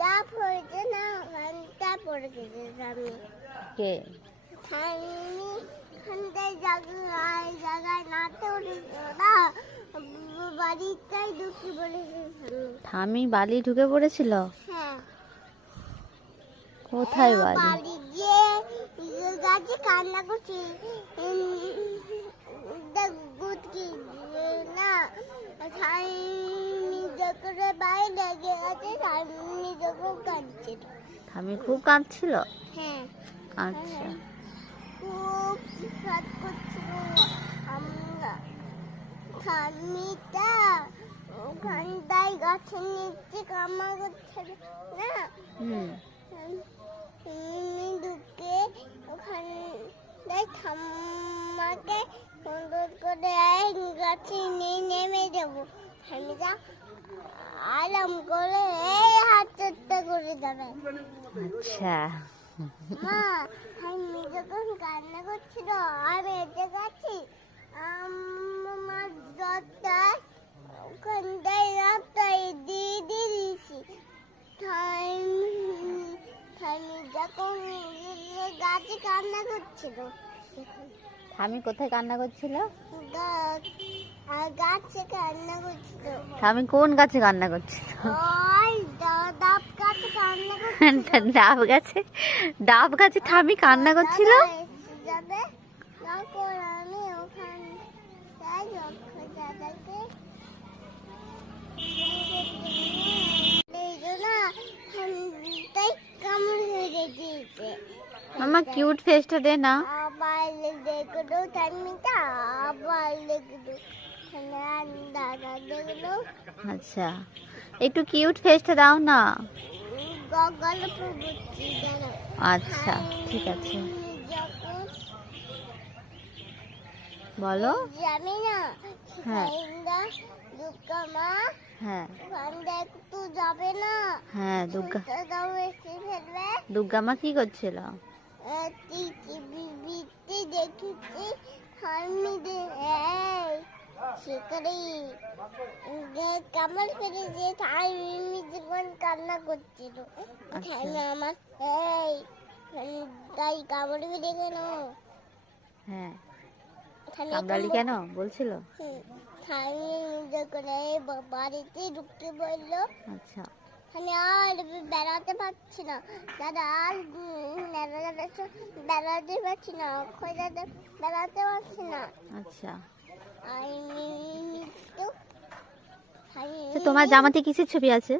ডাব হয়েছে না ঘন্টা পড়ে গেছে আমি কে? আমি ঘন্টায় জায়গায় নাতে উঠেছিল না বাড়িটাই ঢুকে পড়েছে ঠামি বালি ঢুকে পড়েছিল? হ্যাঁ কোথায় বালি? বাড়ি গিয়ে গাছে কান্না করছি গুটকি না নিজে করে বাইরে গেছে নিজে খুব কাঁদছিল। ঠামি খুব কাঁদছিল? হ্যাঁ আচ্ছা। খুব কাজ করছিল আমরা ঠামিটা ওখানটায় গাছের নিচে কামা করছিল না ঢুকে ওখানে ঠাম্মাকে অনুরোধ করে গাছে নিয়ে নেমে যাবো ঠামিটা আরাম করে এই হাত চেষ্টা করে যাবে। আচ্ছা। মা ঠাম্মি যখন কান্না করছিল আমি এসে গেছি আমার দরজায় ওখানটায় রাস্তায় দিয়ে দিয়েছি ঠাম্মি যখন গাছে কান্না করছিল। ঠামি কোথায় কান্না করছিল? গাছে কান্না করছিল। ঠামি কোন গাছে কান্না করছিল? ওই ডাব গাছে কান্না করছিল। ডাব গাছে ঠামি কান্না করছিল? যাবে তখন আমি ওখানে দাদাকে কামড় হয়ে গেছে। মামা কিউট ফেসটা দে না। আবার দেখলো ঠাম্মিটা আবার দেখলো দাদা দেখলো। আচ্ছা একটু কিউট ফেসটা দাও না। গল্প করছি দাঁড়াও। আচ্ছা ঠিক আছে যখন বলো। জানি না হ্যাঁ দুর্গা মা হ্যাঁ ওখানটা একটু যাবে না। হ্যাঁ দুর্গা এসে ফেলবে। দুর্গা মা কি করছিল? বিবিতে দেখেছি ঠাম্মি সেখানে কামড় ফেলেছে ঠাম্মি জীবন কান্না করছিল। ঠাম্মি আমার তাই কামড় ফেলে কেন? হ্যাঁ কামড়ালি কেন বলছিল? ঠাম্মি যখন বাড়িতে ঢুকতে বললো। আচ্ছা আমি আর বেড়াতে পারছি না দাদা আর বেড়াতে পারছি না বেড়াতে পারছি না। আচ্ছা আমি তোমার জামাতে কিসের ছবি আছে?